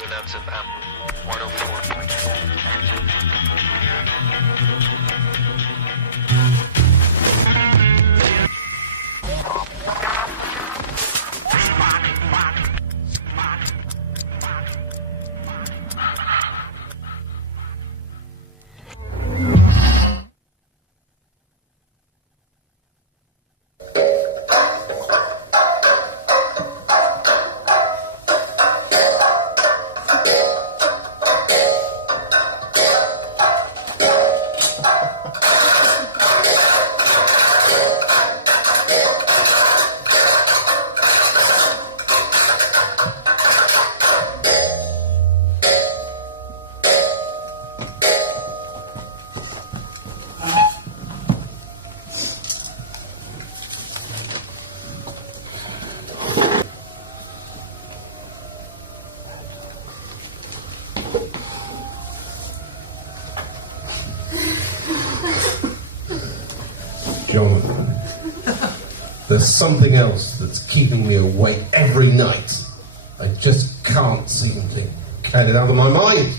Resonance of M 104.4. Jonathan, there's something else that's keeping me awake every night. I just can't seem to get it out of my mind.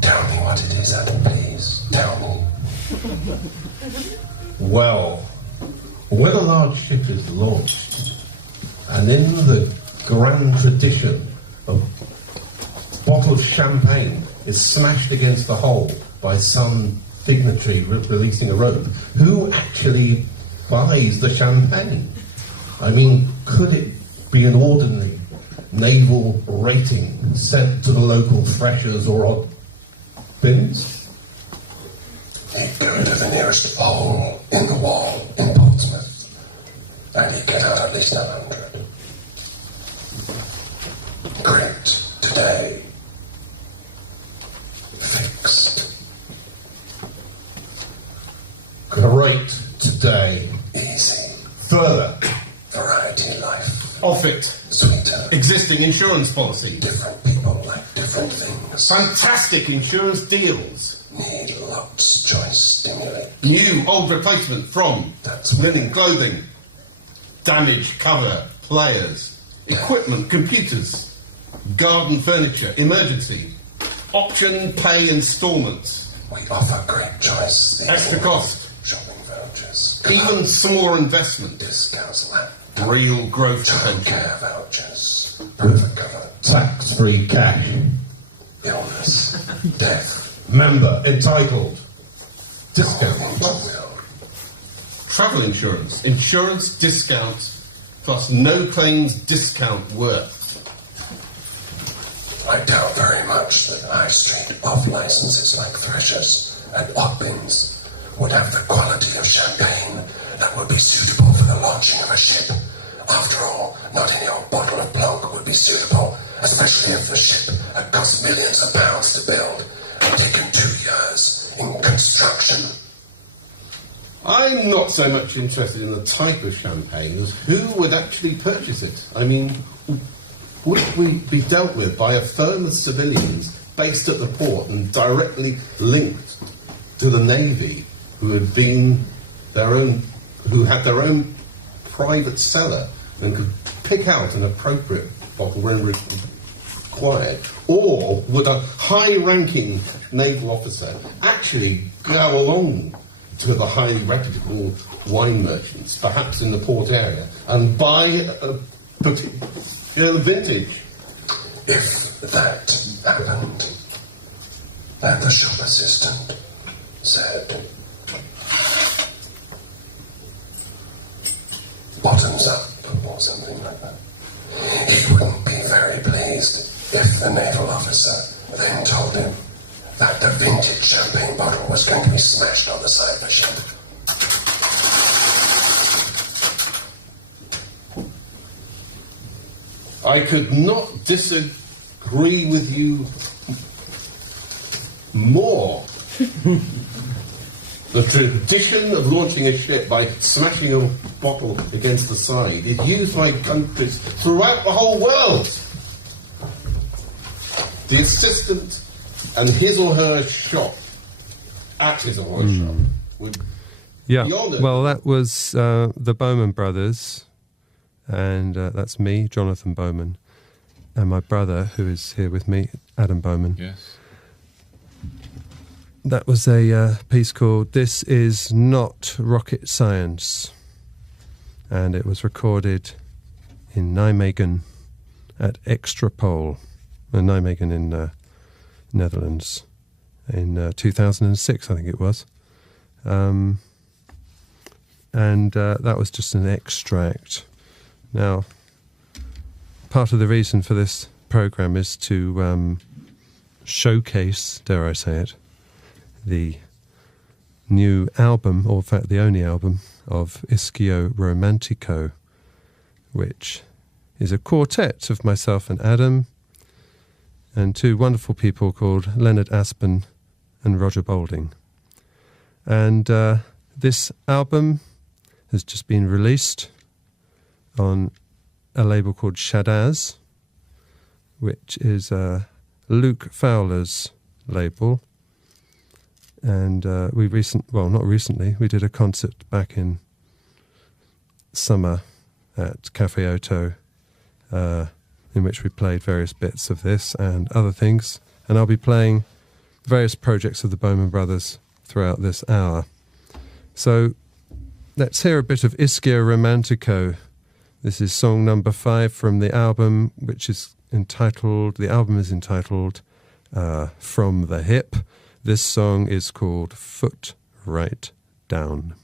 Tell me what it is, Adam, please. Tell me. Well, when a large ship is launched, and in the grand tradition of bottled champagne is smashed against the hull by some dignitary releasing a rope, who actually buys the champagne? I mean, could it be an ordinary naval rating sent to the local threshers or odd bins? You go to the nearest hole in the wall in Portsmouth, and you get out at least 100. Great, today. Fixed. Great today. Easy. Further. Variety life. Off it. Sweeter. Existing insurance policy. Different people like different things. Fantastic insurance deals. Need lots. Choice. Stimulate. New, old replacement from That's linen clothing. Damage cover, players. Equipment, computers. Garden furniture, emergency. Option pay installments. We offer great choice. Extra cost. Shopping vouchers. Even some more investment. Discounts. Land. Real growth potential. Care vouchers. Perfect cover. Tax-free cash. Illness. Death. Member entitled. Discount. Will. Travel insurance. Insurance discount plus no claims discount worth. I doubt very much that high street off-licenses like Threshers and Oddbins would have the quality of champagne that would be suitable for the launching of a ship. After all, not any old bottle of Blanc would be suitable, especially if the ship had cost millions of pounds to build and taken 2 years in construction. I'm not so much interested in the type of champagne as who would actually purchase it. I mean, would we be dealt with by a firm of civilians based at the port and directly linked to the Navy who had their own private cellar and could pick out an appropriate bottle when required? Or would a high-ranking naval officer actually go along to the highly reputable wine merchants, perhaps in the port area, and buy a particular vintage? If that happened, and the shop assistant said, bottoms up, or something like that, he wouldn't be very pleased if the naval officer then told him that the vintage champagne bottle was going to be smashed on the side of the ship. I could not disagree with you more. The tradition of launching a ship by smashing a bottle against the side is used by countries throughout the whole world. The assistant and his or her shop, at his or her shop, would be honoured. Well, that was the Bohman Brothers, and that's me, Jonathan Bohman. and my brother, who is here with me, Adam Bohman. Yes. That was a piece called This Is Not Rocket Science, and it was recorded in Nijmegen at Extrapol, Nijmegen in Netherlands, in 2006, I think it was. And that was just an extract. Now, part of the reason for this program is to showcase, dare I say it, the new album, or in fact the only album, of Ischio Romantico, which is a quartet of myself and Adam and two wonderful people called Leonard Aspen and Roger Boulding. And this album has just been released on a label called Shadaz, which is Luke Fowler's label. And we did a concert back in summer at Cafe Oto, in which we played various bits of this and other things. And I'll be playing various projects of the Bohman Brothers throughout this hour. So let's hear a bit of Ischio Romantico. This is song number 5 from the album, which is entitled, From the Hip. This song is called Foot Right Down.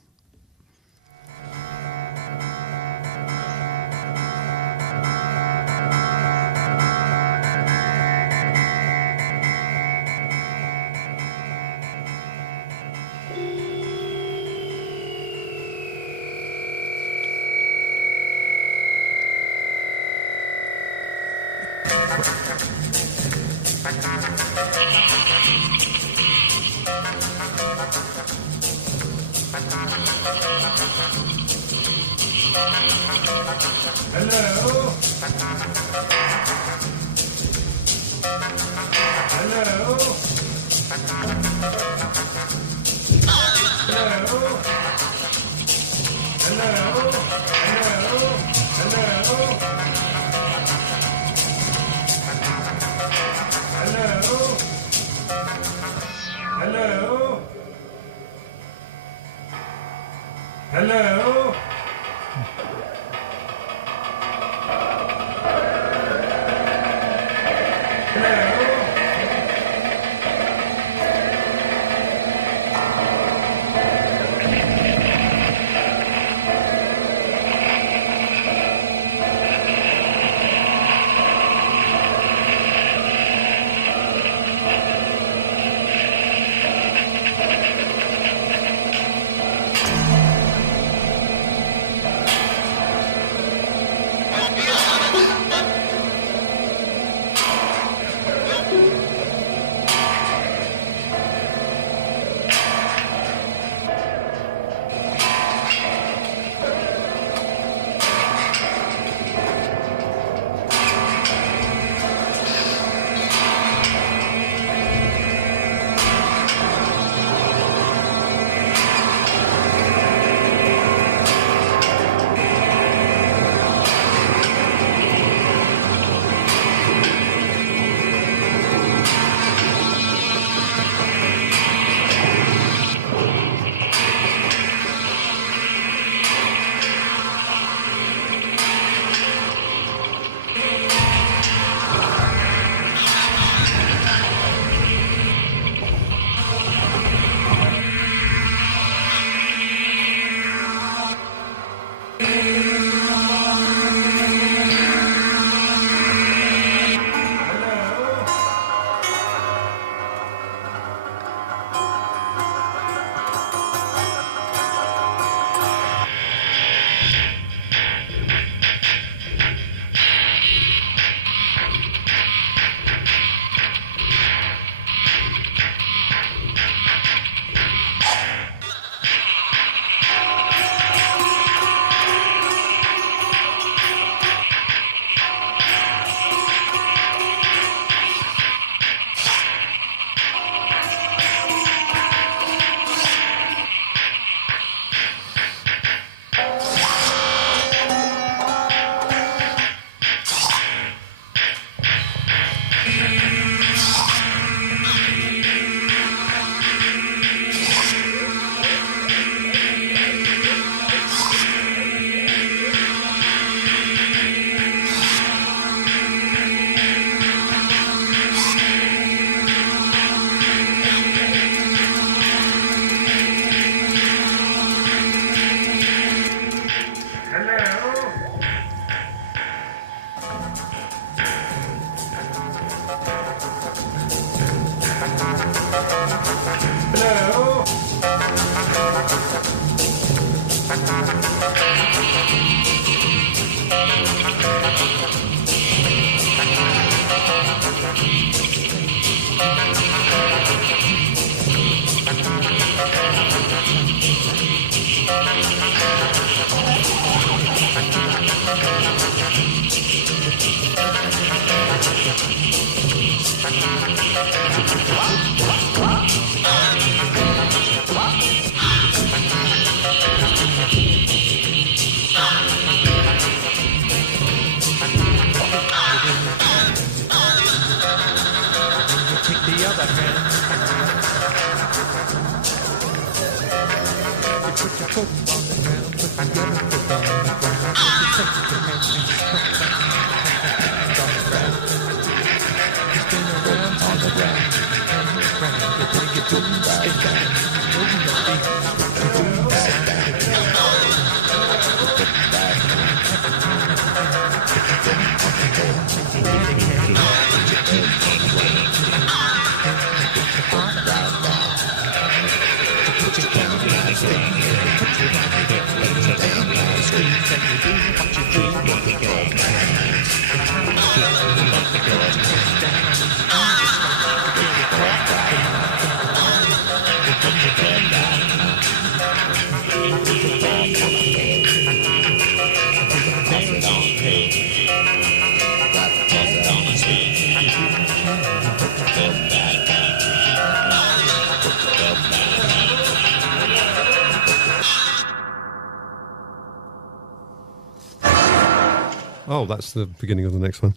Oh, that's the beginning of the next one.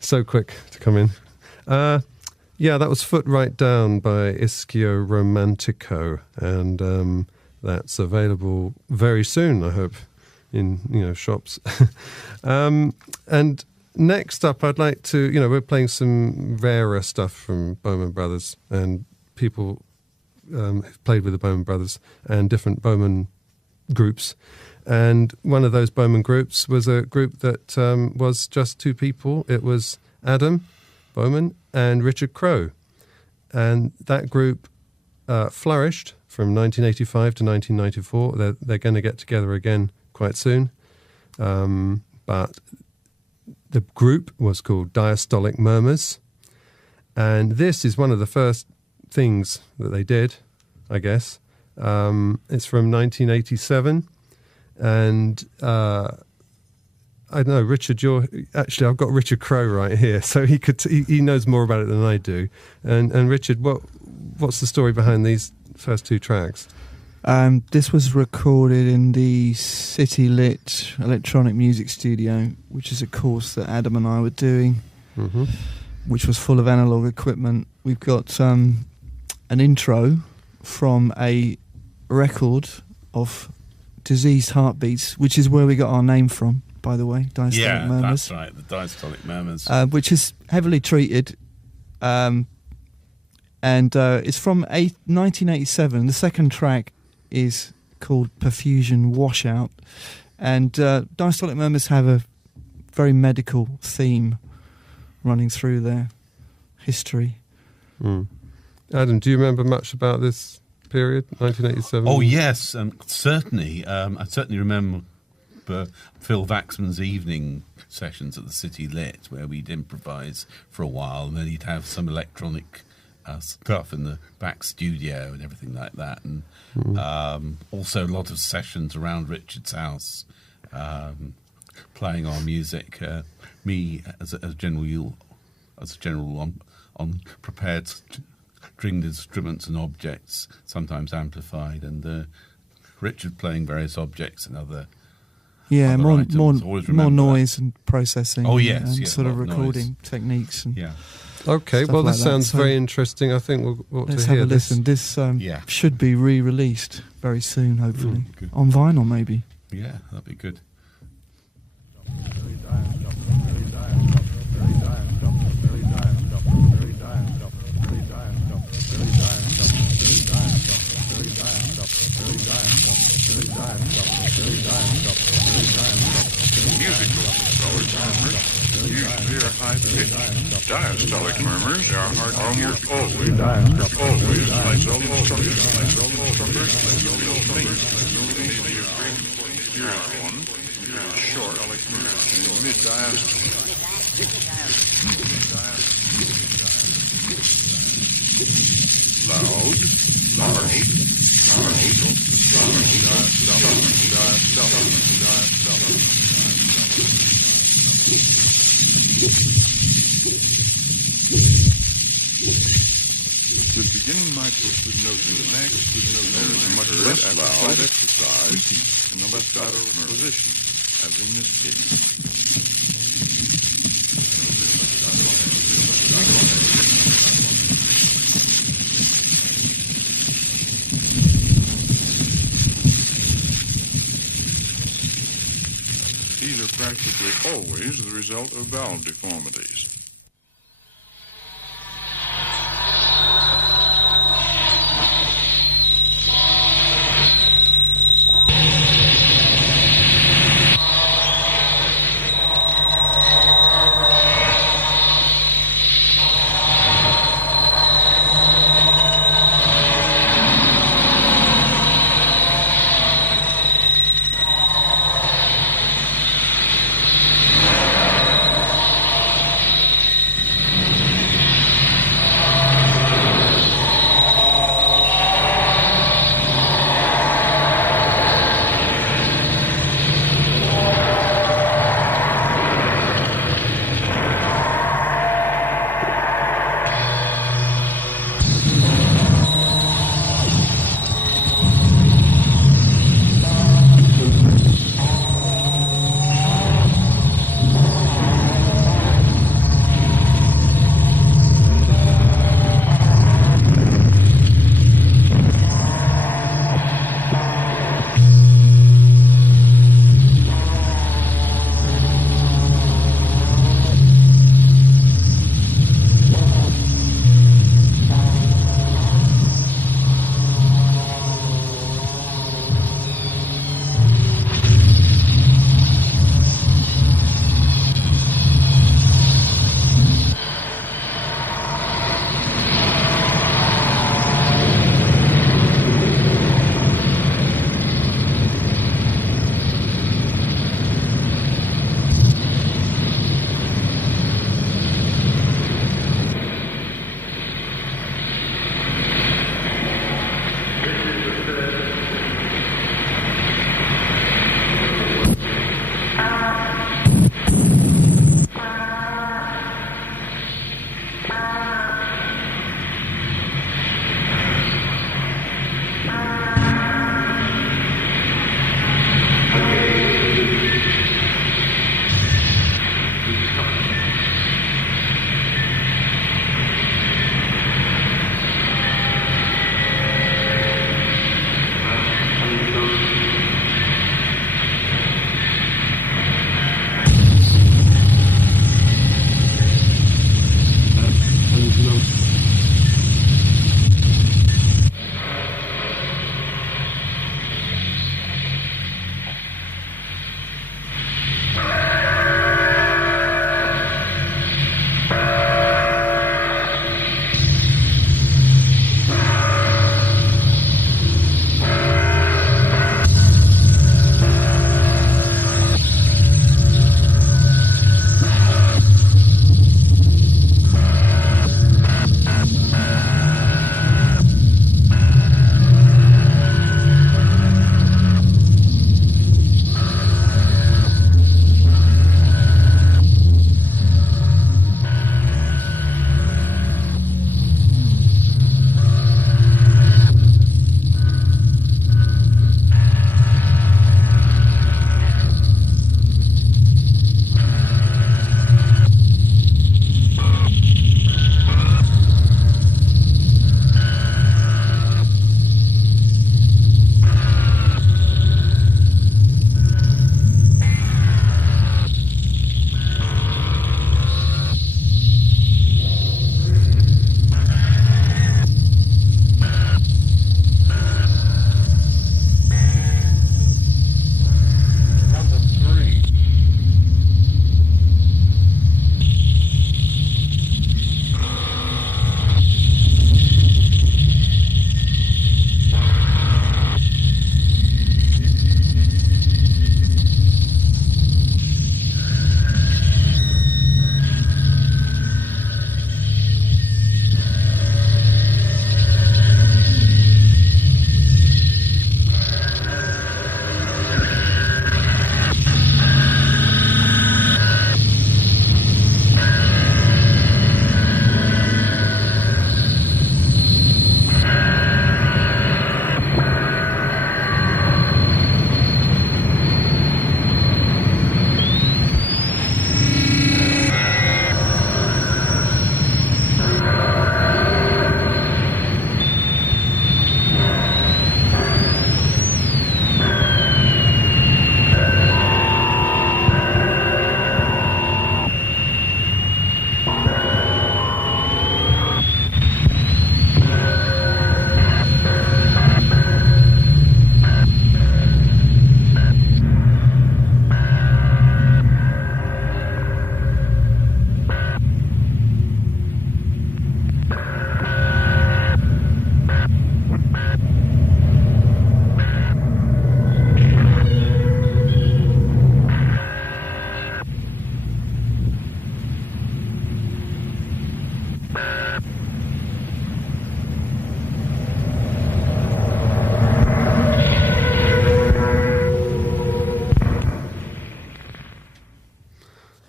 So quick to come in. Yeah, that was Foot Right Down by Ischio Romantico, and that's available very soon, I hope, in shops. And next up, I'd like to, we're playing some rarer stuff from Bohman Brothers, and people who've played with the Bohman Brothers and different Bohman groups. And one of those Bohman groups was a group that was just two people. It was Adam Bohman and Richard Crowe. And that group flourished from 1985 to 1994. They're going to get together again quite soon. But the group was called Diastolic Murmurs. And this is one of the first things that they did, I guess. It's from 1987. And I don't know, Richard, I've got Richard Crowe right here, so he knows more about it than I do. And Richard, what's the story behind these first two tracks? This was recorded in the City Lit electronic music studio, which is a course that Adam and I were doing, which was full of analog equipment. We've got an intro from a record of Diseased Heartbeats, which is where we got our name from, by the way, Diastolic Murmurs. That's right, the Diastolic Murmurs. Which is heavily treated, and it's from 1987. The second track is called Perfusion Washout, and Diastolic Murmurs have a very medical theme running through their history. Adam, do you remember much about this period, 1987? Oh yes, certainly. I certainly remember Phil Waxman's evening sessions at the City Lit, where we'd improvise for a while, and then he'd have some electronic stuff in the back studio and everything like that, and also a lot of sessions around Richard's house, playing our music. Me as a general on prepared stringed instruments and objects, sometimes amplified, and Richard playing various objects and other more noise that. and processing. Oh yes, and sort of recording techniques. And okay, well this like sounds very interesting. I think we'll let's to have hear a listen. This should be re-released very soon, hopefully, on vinyl maybe. Yeah, that'd be good. Usually are high-pitched. Diastolic murmurs are almost always isolated. Here's one. short, and mid-diastolic. Loud, harsh, with beginning mitral note in the neck, there is a much less loud exercise in the left diastolic position, as in this case. These are practically always the result of valve deformities.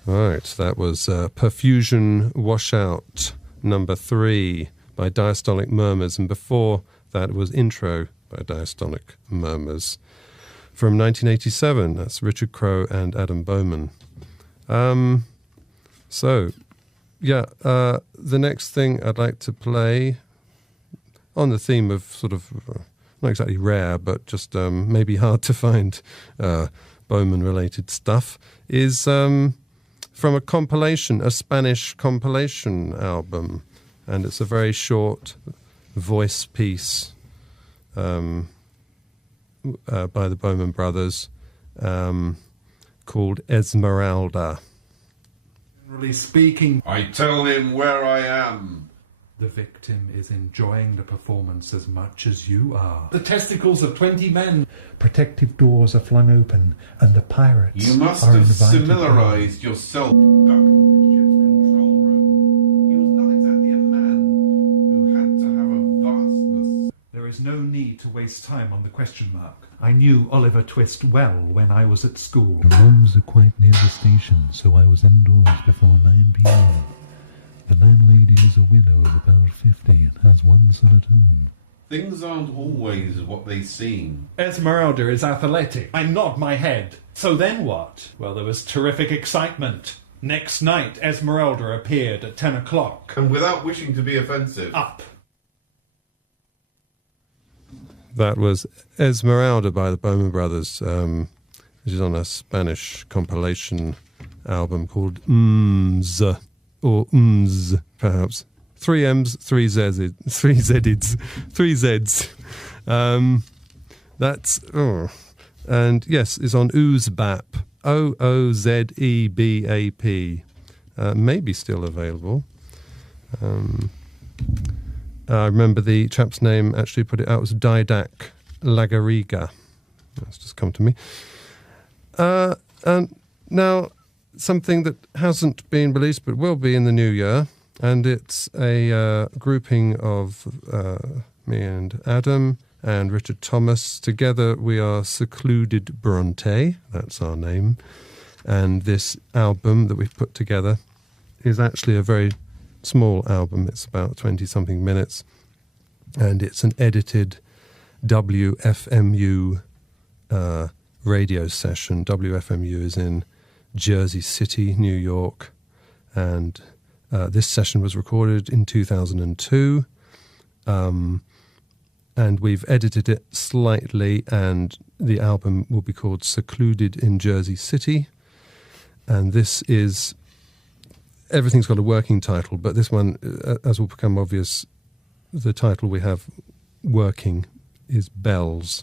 Right, that was Perfusion Washout number 3 by Diastolic Murmurs, and before that was Intro by Diastolic Murmurs from 1987. That's Richard Crowe and Adam Bohman. The next thing I'd like to play on the theme of sort of, not exactly rare, but just maybe hard to find Bohman-related stuff, is from a compilation, a Spanish compilation album, and it's a very short voice piece by the Bohman Brothers called Esmeralda. Generally speaking, I tell him where I am. the victim is enjoying the performance as much as you are. The testicles of 20 men. Protective doors are flung open, and the pirates You must are have invited. similarized yourself, Buckle, ship's control room. He was not exactly a man who had to have a vastness. There is no need to waste time on the question mark. I knew Oliver Twist well when I was at school. The rooms are quite near the station, so I was indoors before 9 p.m. The landlady is a widow of about 50 and has one son at home. Things aren't always what they seem. Esmeralda is athletic. I nod my head. So then what? Well, there was terrific excitement. Next night, Esmeralda appeared at 10 o'clock. And without wishing to be offensive. Up. That was Esmeralda by the Bohman Brothers, which is on a Spanish compilation album called Mz, or Mz, perhaps. 3 M's, 3 Z's, 3 Z's, 3 Z's. And yes, it's on Oozbap, Oozebap. Maybe still available. I remember the chap's name actually put it out as Didac Lagariga. That's just come to me. And now, something that hasn't been released but will be in the new year, and it's a grouping of me and Adam and Richard Thomas. Together we are Secluded Bronte, that's our name, and this album that we've put together is actually a very small album. It's about 20-something minutes, and it's an edited WFMU radio session. WFMU is in Jersey City, New York, and this session was recorded in 2002, and we've edited it slightly, and the album will be called Secluded in Jersey City, and this is... Everything's got a working title, but this one, as will become obvious, the title we have working is Bells.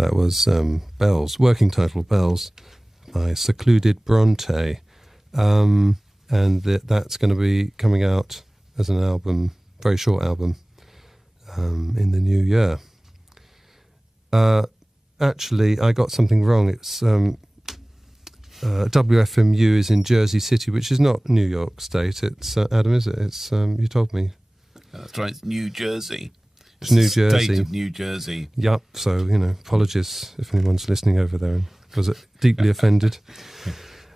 That was Bells, working title Bells, by Secluded Bronte. And that's going to be coming out as an album, very short album, in the new year. Actually, I got something wrong. It's WFMU is in Jersey City, which is not New York State. It's Adam, is it? It's you told me. That's right. It's New Jersey. It's New the Jersey. State of New Jersey. Yup. So apologies if anyone's listening over there and was deeply offended.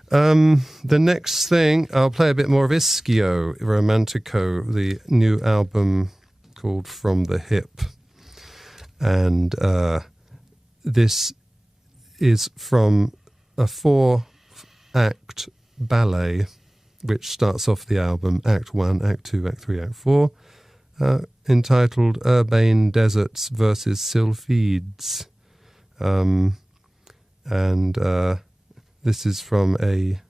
The next thing, I'll play a bit more of Ischio Romantico, the new album called From the Hip. And this is from a 4-act ballet, which starts off the album, Act 1, Act 2, Act 3, Act 4, entitled Urbane Deserts versus Sylphides. This is from a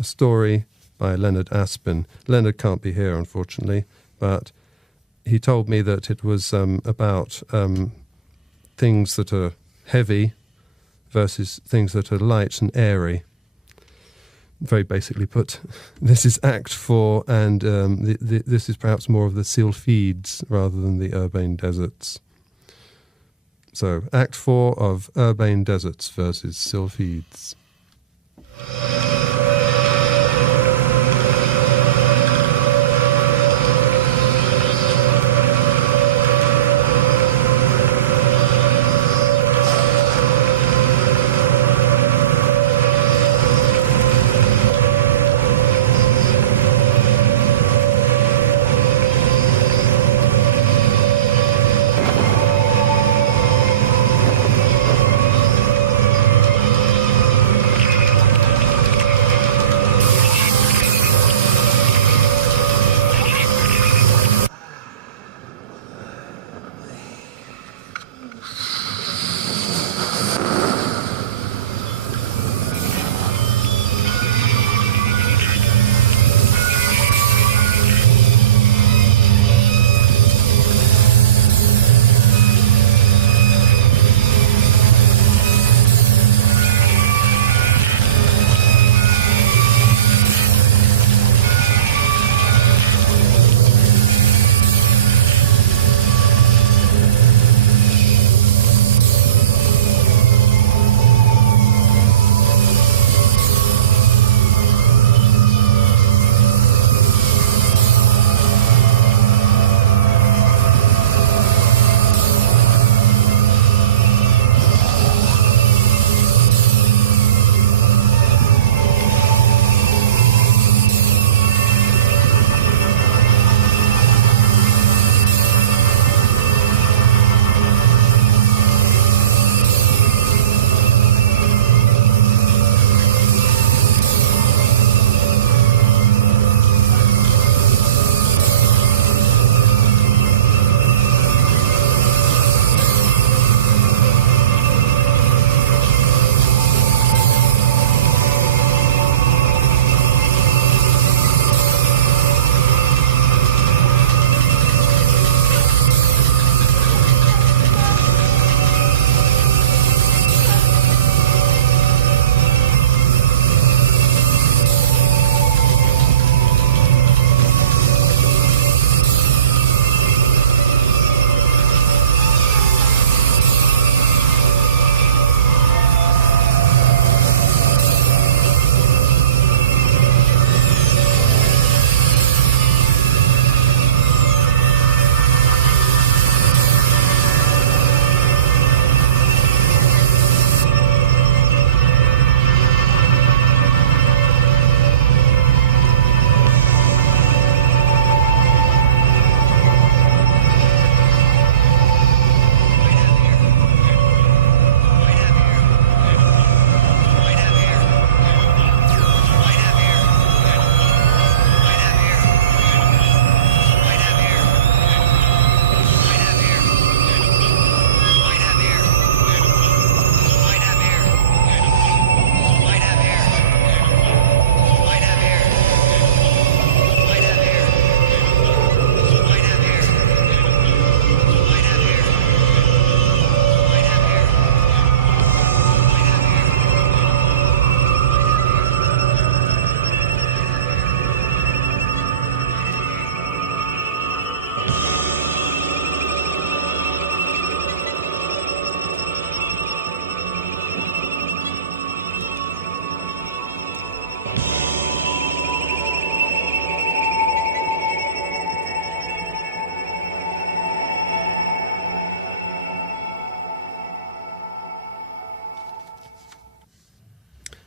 story by Leonard Aspin. Leonard can't be here, unfortunately, but he told me that it was about things that are heavy versus things that are light and airy. Very basically put. This is Act 4, and this is perhaps more of the Sylphides rather than the Urbane Deserts. So, Act 4 of Urbane Deserts versus Sylphides.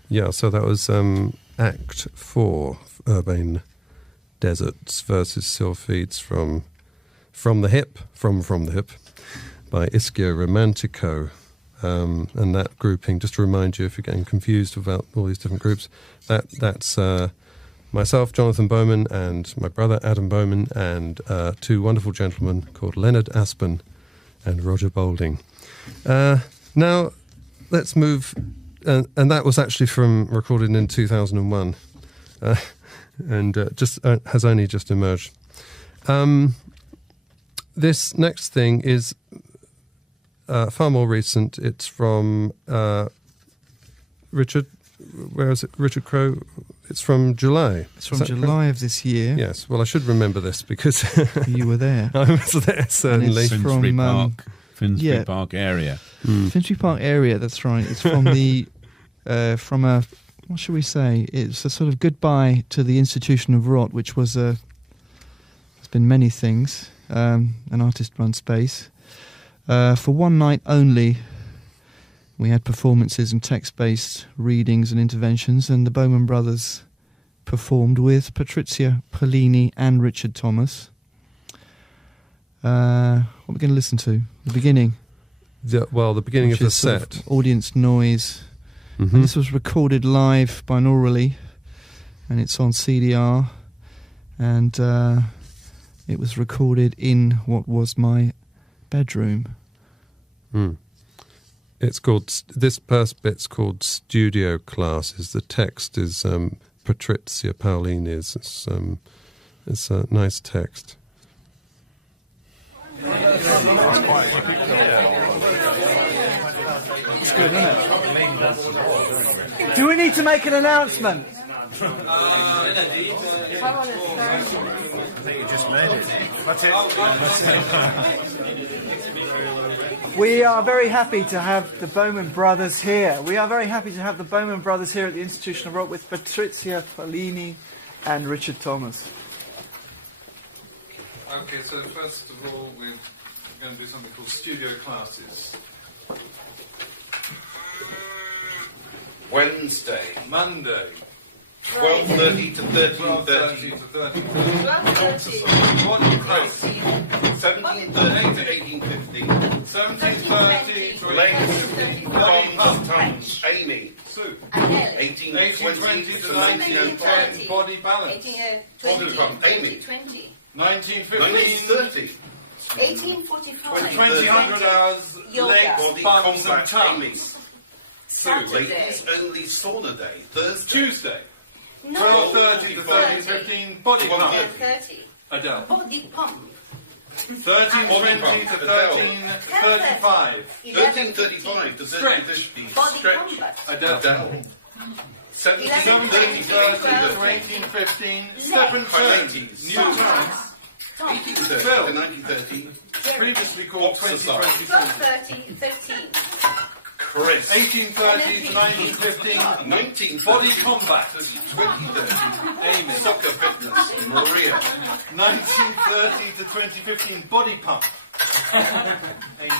Yeah, so that was Act 4, Urbane Deserts versus Sylphides from the Hip, by Ischia Romantico. And that grouping, just to remind you if you're getting confused about all these different groups, that's myself, Jonathan Bohman, and my brother Adam Bohman, and two wonderful gentlemen called Leonard Aspen and Roger Boulding. Now, let's move, and that was actually recorded in 2001, and has only just emerged. This next thing is far more recent. It's from Richard. Where is it? Richard Crowe. It's from July. It's from July of this year. Yes. Well, I should remember this because you were there. I was there, certainly. Finsbury Park area. Finsbury Park area. That's right. It's from the from a, what should we say? It's a sort of goodbye to the institution of rot, which was it's been many things. An artist-run space. For one night only, we had performances and text-based readings and interventions, and the Bohman Brothers performed with Patrizia Polini and Richard Thomas. What are we going to listen to? The beginning. The beginning of the set. Audience noise. Mm-hmm. And this was recorded live binaurally, and it's on CDR, and it was recorded in what was my bedroom. It's called, this first bit's called Studio Classes. The text is Patrizia Paolini's. It's a nice text. It's good, isn't it? Do we need to make an announcement? I think you just made it. That's it. We are very happy to have the Bohman Brothers here. We are very happy to have the Bohman Brothers here at the Institution of Rock with Patrizia Polini and Richard Thomas. Okay, so first of all, we're going to do something called Studio Classes. Wednesday. Monday. 12:30 to 13:30. 12:30 to 13:30. 17:30 to 18:15. 17:30 to Legs, Tom's, Amy. Sue. 18:20 to 19:10. Body balance. Amy. 19:15. 18:45. 20 hours. Legs, Body bums and combat, tummies. Ladies only sauna day. Thursday. Tuesday. 12:30 to 13:15. Body pump. 30. Adele. Body pump. 13:20 to 13:35. 13:35 to 13:50. Body Stretch. combat. Adele. 17:30 to 18:15. Step and turn. New times. 18:30 to 19:30. Previously called 2023. 12:30, 13. Chris. 18:30 to 19:15. 19:30 Body combat. 20:30. Amy. Soccer fitness. Maria. 19:30 to 20:15. Body pump. Amy.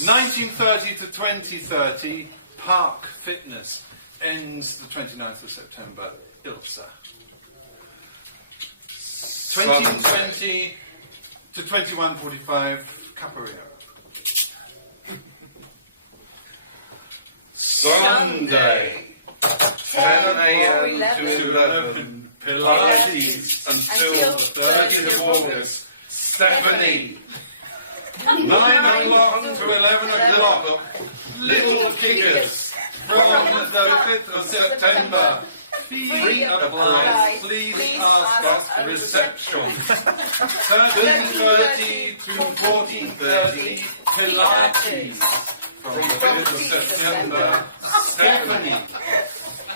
19:30 to 20:30. Park fitness. Ends the 29th of September. Ilfsa. 20:20 to 21:45. Capoeira. Sunday. 10 a.m. to 11. Pilates until the 30th of August. Stephanie. 9 o'clock to 11 o'clock. Little Kickers. From the 5th of September. Free applies. Please ask us for reception. 13:30 to 14:30. Pilates. From the 5th of September. Stephanie.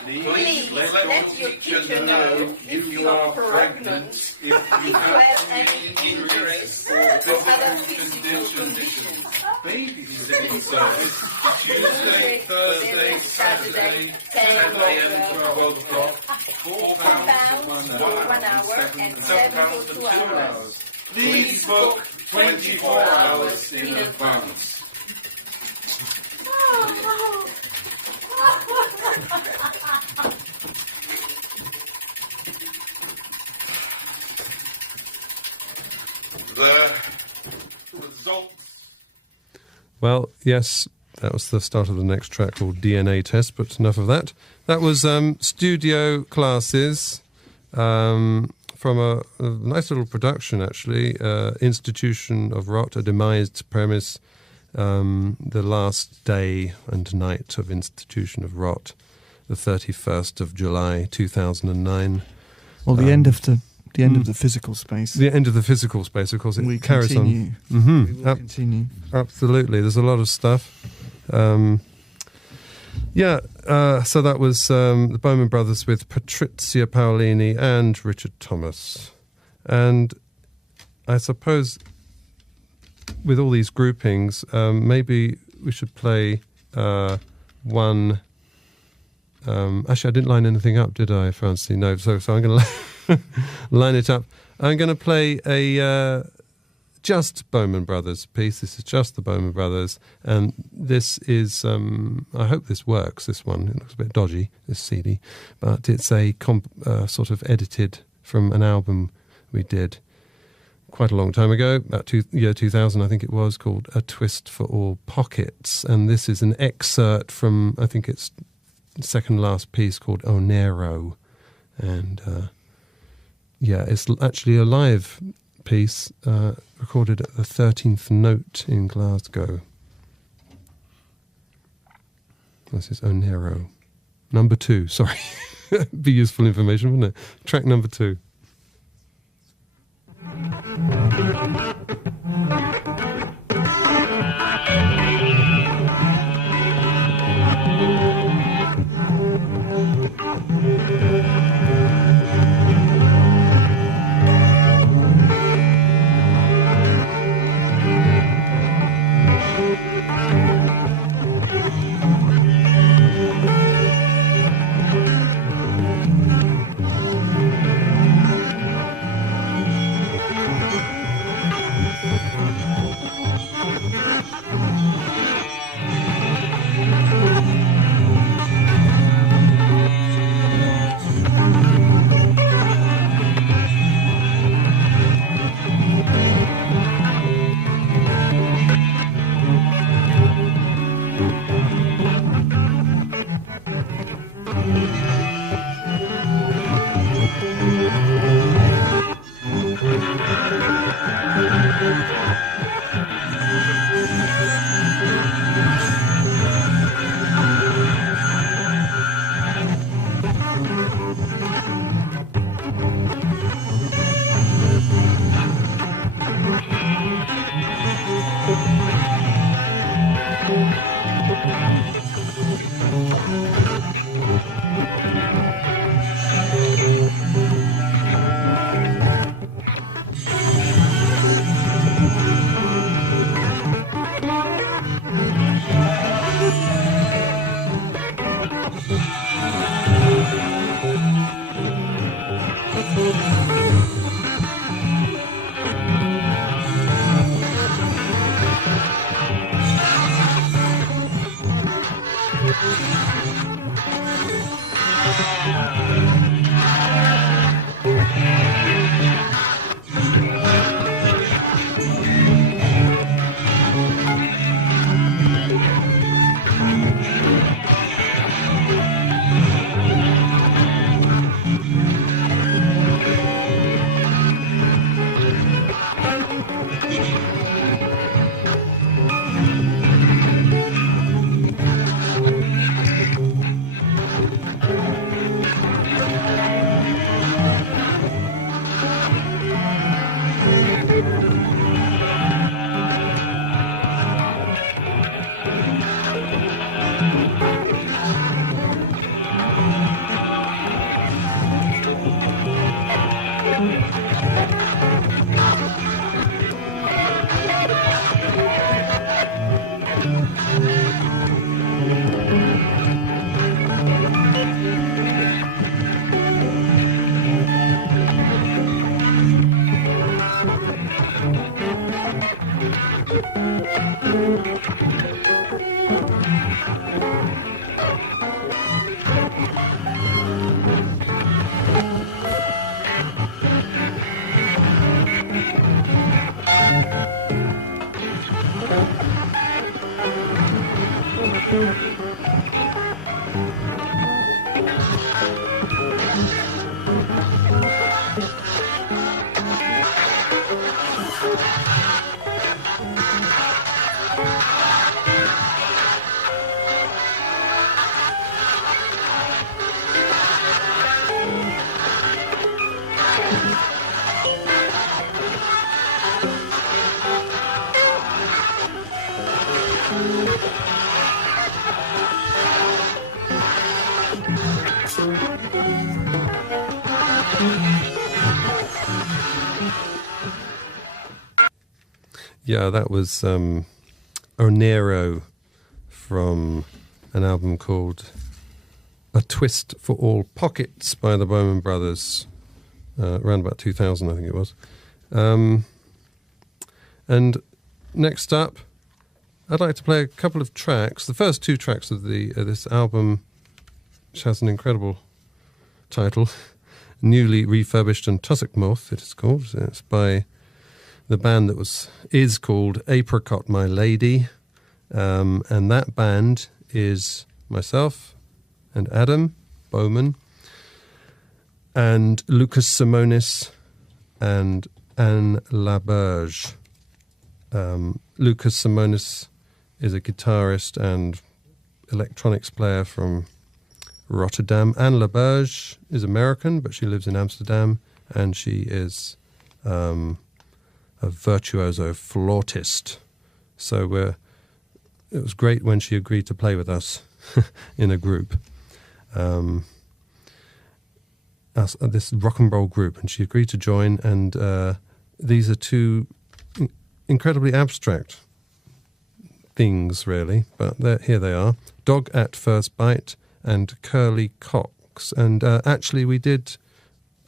Please let your teacher know if you are pregnant, if you have any injuries or physical conditions. Babysitting service. Tuesday, Thursday, Saturday, 10 a.m. to 12 o'clock. £4 for 1 hour and £7 for 2 hours. Please book 24 hours in advance. Well, yes, that was the start of the next track called DNA Test, but enough of that. That was studio classes from a nice little production, actually. Institution of Rot, a demised premise, the last day and night of Institution of Rot, the 31st of July 2009. Well, the end of the physical space. The end of the physical space, of course. It we carries continue. on. Mm-hmm. We will continue. Absolutely. There's a lot of stuff. So that was the Bohman Brothers with Patrizia Paolini and Richard Thomas. And I suppose with all these groupings, maybe we should play one... actually, I didn't line anything up, did I, Francie? No, so I'm going to line it up. I'm going to play a just Bohman Brothers piece. This is just the Bohman Brothers, and this is, I hope this works, this one. It looks a bit dodgy, this CD, but it's a sort of edited from an album we did quite a long time ago, about year 2000, I think it was, called A Twist for All Pockets, and this is an excerpt from, I think it's second last piece called Onero, and it's actually a live piece recorded at the 13th Note in Glasgow. This is Onero. Number 2, sorry. Be useful information, wouldn't it? Track number 2. Yeah, that was Onero from an album called A Twist for All Pockets by the Bohman Brothers, around about 2000, I think it was. And next up, I'd like to play a couple of tracks. The first two tracks of this album, which has an incredible title, Newly Refurbished and Tussock Moth, it is called. It's by the band that is called Apricot My Lady, and that band is myself and Adam Bohman and Lucas Simonis and Anne Laberge. Lucas Simonis is a guitarist and electronics player from Rotterdam. Anne Laberge is American, but she lives in Amsterdam, and she is a virtuoso flautist. So it was great when she agreed to play with us in a group, this rock and roll group, and she agreed to join. And these are two incredibly abstract things, really, but here they are: Dog at First Bite and Curly Cox. And actually, we did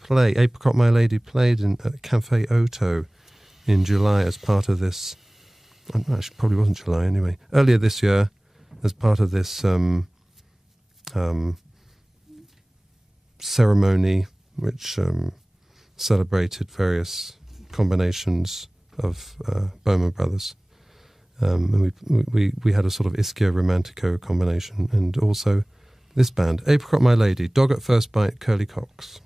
play. Apricot My Lady played at Cafe Oto in July as part of this. Actually, probably wasn't July anyway. Earlier this year, as part of this ceremony, which celebrated various combinations of Bohman Brothers, and we had a sort of Ischio Romantico combination, and also this band, Apricot My Lady, Dog at First Bite, Curly Cox.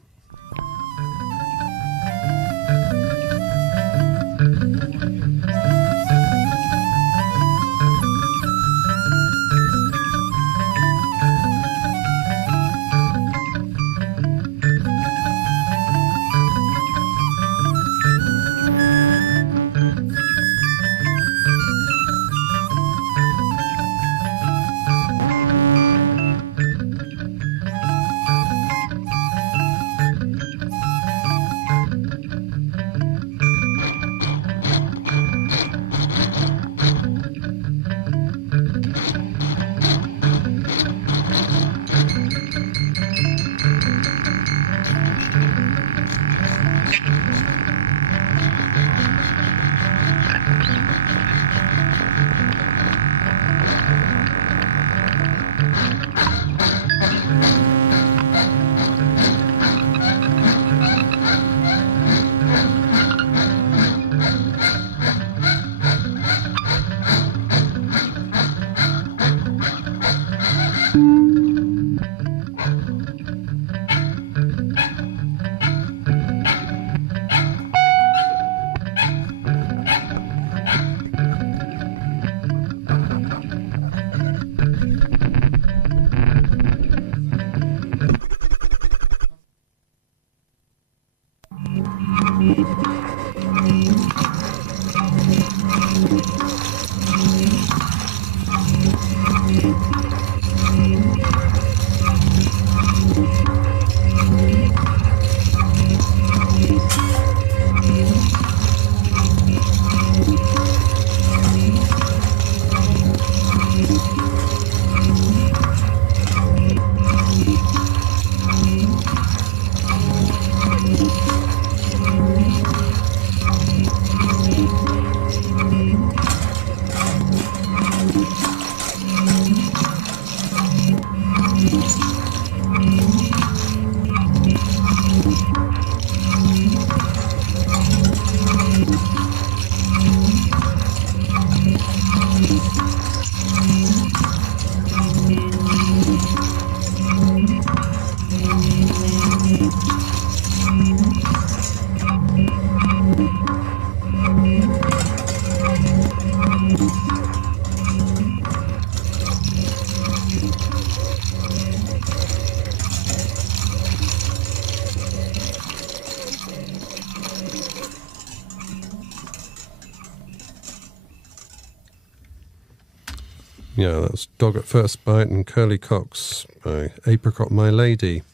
Yeah, that's Dog at First Bite and Curly Cocks by Apricot My Lady.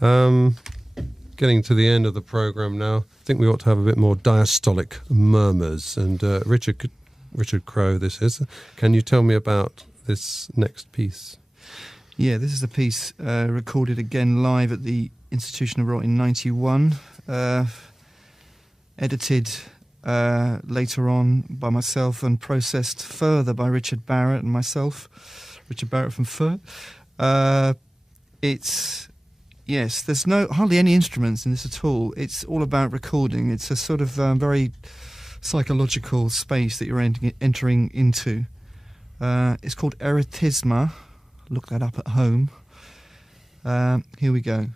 Getting to the end of the programme now. I think we ought to have a bit more Diastolic Murmurs. And Richard Crowe, this is. Can you tell me about this next piece? Yeah, this is a piece recorded again live at the Institution of Rot in 91. Edited later on by myself and processed further by Richard Barrett and myself. Richard Barrett from Fur. Yes, there's hardly any instruments in this at all. It's all about recording. It's a sort of very psychological space that you're entering into. It's called Erotisma. Look that up at home. Here we go.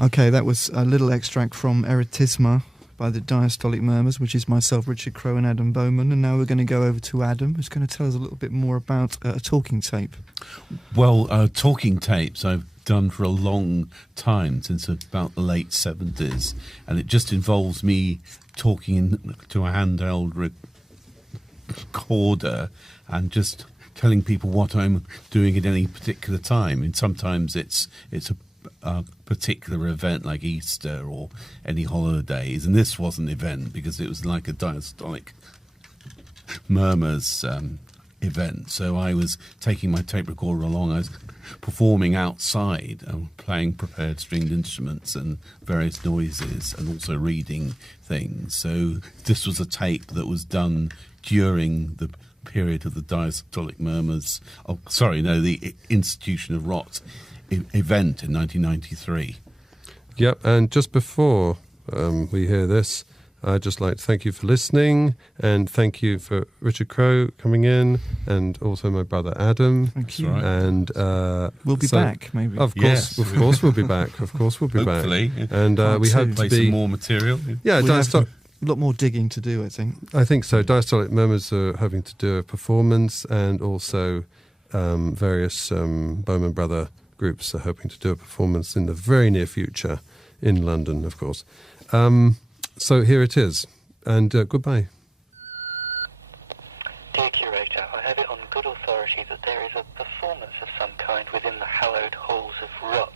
Okay, that was a little extract from Erotisma by the Diastolic Murmurs, which is myself, Richard Crowe and Adam Bohman. And now we're going to go over to Adam, who's going to tell us a little bit more about a talking tape. Well, talking tapes I've done for a long time, since about the late 70s. And it just involves me talking to a handheld recorder and just telling people what I'm doing at any particular time. And sometimes it's a particular event like Easter or any holidays, and this was an event because it was like a Diastolic Murmurs event. So I was taking my tape recorder along. I was performing outside, playing prepared stringed instruments and various noises, and also reading things. So this was a tape that was done during the period of the Diastolic Murmurs. The Institution of Rot event in 1993. Yep, and just before we hear this, I'd just like to thank you for listening, and thank you for Richard Crowe coming in, and also my brother Adam. Thank you. Right. And we'll be back, maybe. Of course, Yes. of course we'll be back. Of course we'll be Hopefully. back. And we hope to Play be some more material. Yeah, We have a lot more digging to do, I think. I think so. Diastolic Murmurs are hoping to do a performance, and also various Bohman Brother groups are hoping to do a performance in the very near future in London, of course. So here it is, and goodbye. Dear Curator, I have it on good authority that there is a performance of some kind within the hallowed halls of Rot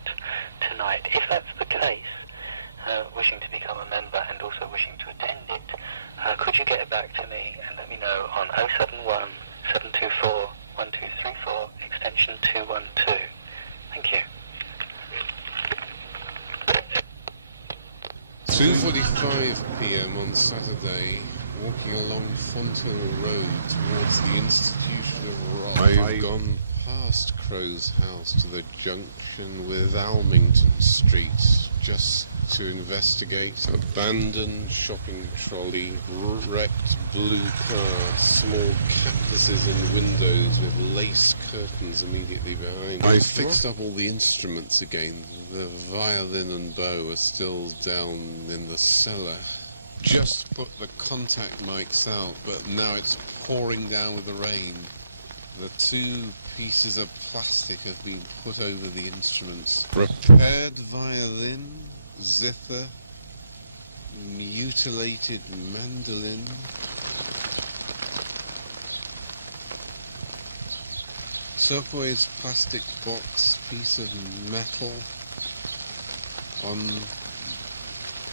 tonight. If that's the case, wishing to become a member and also wishing to attend it, could you get it back to me and let me know on 071 724 1234 extension 212. Thank you. 2:45 p.m. on Saturday, walking along Fonthill Road towards the Institution of Rock. I've gone past Crow's house to the junction with Almington Street just to investigate. Abandoned shopping trolley, wrecked blue car, small cactuses in windows with lace curtains immediately behind. I fixed up all the instruments again. The violin and bow are still down in the cellar. Just put the contact mics out, but now it's pouring down with the rain. The two pieces of plastic have been put over the instruments. Repaired violin, zither, mutilated mandolin. Turquoise plastic box, piece of metal on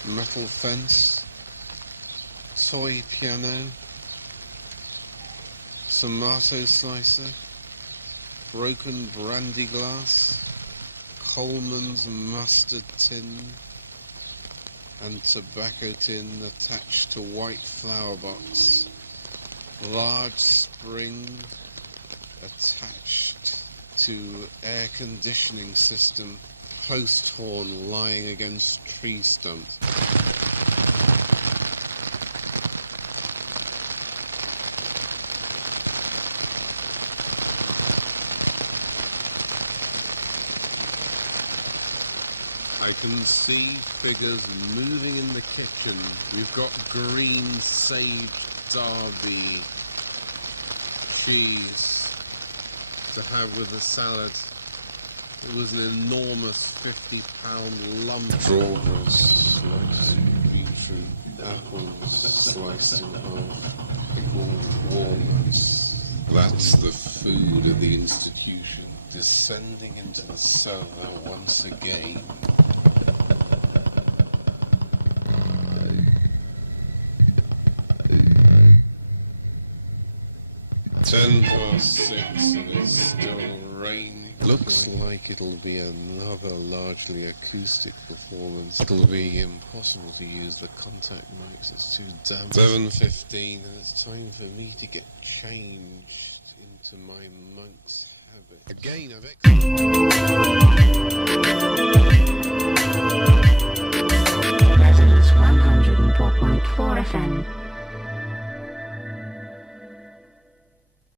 metal fence, toy piano, tomato slicer, broken brandy glass, Coleman's mustard tin, and tobacco tin attached to white flower box, large spring attached to air conditioning system, post horn lying against tree stumps. I can see figures moving in the kitchen. We've got green saved Derby cheese to have with the salad. It was an enormous 50-pound lump. Strawberries sliced in beetroot, apples sliced in half, pickled walnuts. That's the food of the institution. Descending into the cellar once again. Ten past 6 and it's still raining. Looks like it'll be another largely acoustic performance. It'll be impossible to use the contact mics, it's too damp. 7:15 and it's time for me to get changed into my monk's habit. Again, I've